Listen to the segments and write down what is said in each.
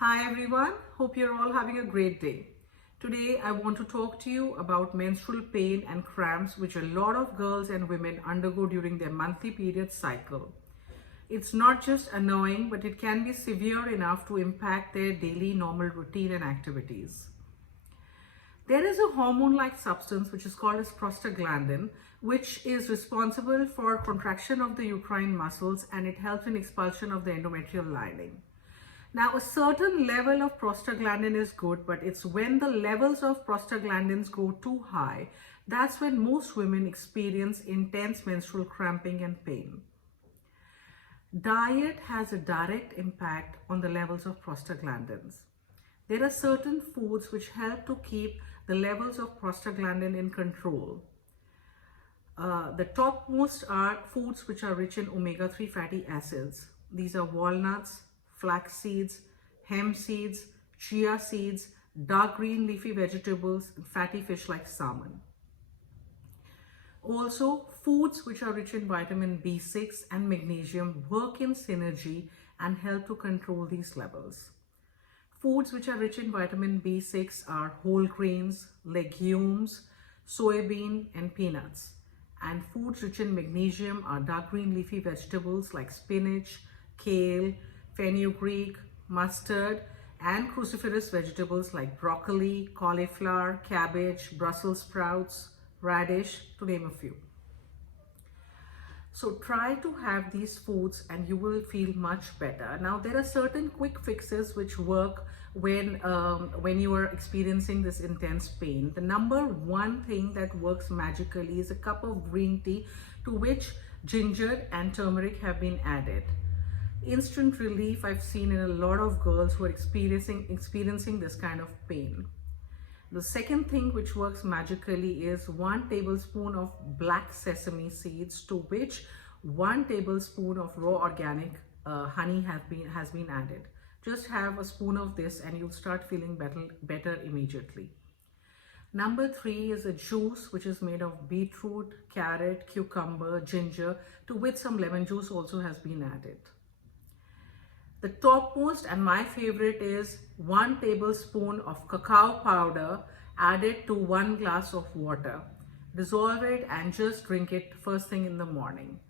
Hi everyone, hope you're all having a great day. Today I want to talk to you about menstrual pain and cramps which a lot of girls and women undergo during their monthly period cycle. It's not just annoying, but it can be severe enough to impact their daily normal routine and activities. There is a hormone-like substance which is called as prostaglandin, which is responsible for contraction of the uterine muscles and it helps in expulsion of the endometrial lining. Now, a certain level of prostaglandin is good, but it's when the levels of prostaglandins go too high, that's when most women experience intense menstrual cramping and pain. Diet has a direct impact on the levels of prostaglandins. There are certain foods which help to keep the levels of prostaglandin in control. The topmost are foods which are rich in omega-3 fatty acids. These are walnuts, flax seeds, hemp seeds, chia seeds, dark green leafy vegetables, and fatty fish like salmon. Also, foods which are rich in vitamin B6 and magnesium work in synergy and help to control these levels. Foods which are rich in vitamin B6 are whole grains, legumes, soybean, and peanuts. And foods rich in magnesium are dark green leafy vegetables like spinach, kale, fenugreek, mustard, and cruciferous vegetables like broccoli, cauliflower, cabbage, Brussels sprouts, radish, to name a few. So try to have these foods and you will feel much better. Now there are certain quick fixes which work when you are experiencing this intense pain. The number one thing that works magically is a cup of green tea to which ginger and turmeric have been added. Instant relief I've seen in a lot of girls who are experiencing this kind of pain. The second thing which works magically is 1 tablespoon of black sesame seeds to which 1 tablespoon of raw organic honey has been added. Just have a spoon of this and you'll start feeling better immediately. Number 3 is a juice which is made of beetroot, carrot, cucumber, ginger, to which some lemon juice also has been added. The topmost and my favorite is 1 tablespoon of cacao powder added to 1 glass of water. Dissolve it and just drink it first thing in the morning.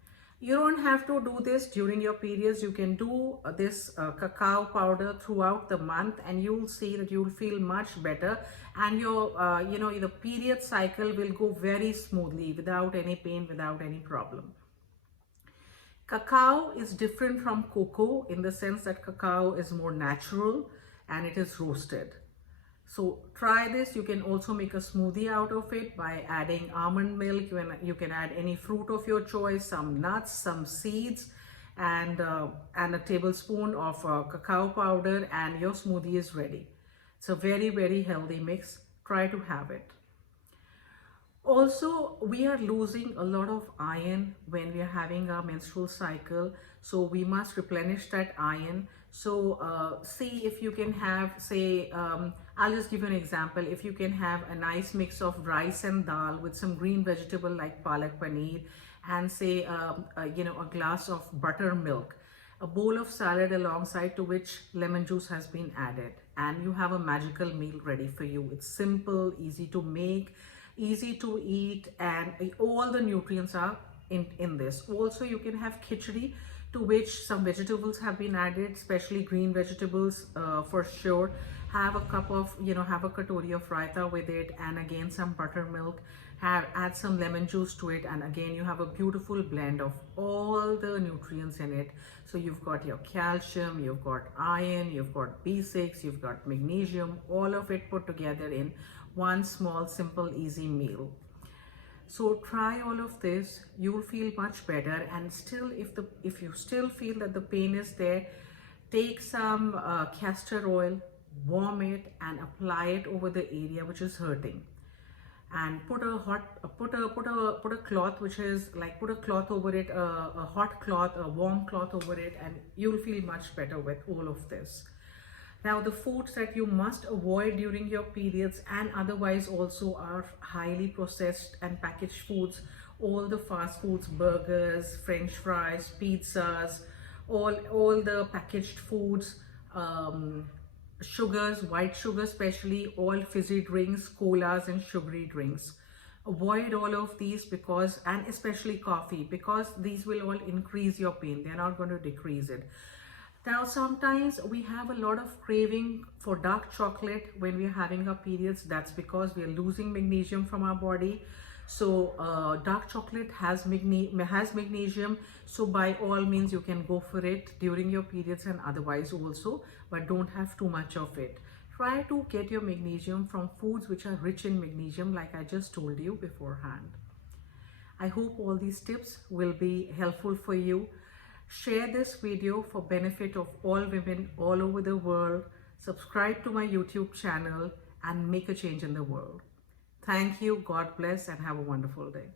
You don't have to do this during your periods. You can do this cacao powder throughout the month and you'll see that you'll feel much better and your the period cycle will go very smoothly without any pain, without any problem. Cacao is different from cocoa in the sense that cacao is more natural and it is roasted. So try this. You can also make a smoothie out of it by adding almond milk. You can add any fruit of your choice, some nuts, some seeds, and a tablespoon of cacao powder and your smoothie is ready. It's a very, very healthy mix. Try to have it. Also, we are losing a lot of iron when we are having our menstrual cycle. So we must replenish that iron. So see if you can have, say, I'll just give you an example. If you can have a nice mix of rice and dal with some green vegetable like palak paneer and say, a glass of buttermilk, a bowl of salad alongside to which lemon juice has been added, and you have a magical meal ready for you. It's simple, easy to make, easy to eat, and all the nutrients are in this. Also, you can have khichdi to which some vegetables have been added, especially green vegetables for sure. Have a cup of, have a katori of raita with it, and again some buttermilk. Add some lemon juice to it, and again you have a beautiful blend of all the nutrients in it. So you've got your calcium, you've got iron, you've got B6, you've got magnesium, all of it put together in one small, simple, easy meal. So try all of this. You will feel much better. And still, if you still feel that the pain is there, take some castor oil, warm it, and apply it over the area which is hurting. And put a cloth which is like, put a cloth over it, a hot cloth, a warm cloth over it, and you'll feel much better with all of this. Now, the foods that you must avoid during your periods and otherwise also are highly processed and packaged foods. All the fast foods, burgers, french fries, pizzas, all the packaged foods, sugars, white sugar especially, all fizzy drinks, colas and sugary drinks. Avoid all of these, because, and especially coffee, because these will all increase your pain. They're not going to decrease it. Now, sometimes we have a lot of craving for dark chocolate when we're having our periods. That's because we are losing magnesium from our body. So dark chocolate has magnesium. So by all means, you can go for it during your periods and otherwise also, but don't have too much of it. Try to get your magnesium from foods which are rich in magnesium, like I just told you beforehand. I hope all these tips will be helpful for you. Share this video for benefit of all women all over the world. Subscribe to my YouTube channel and make a change in the world. Thank you. God bless and have a wonderful day.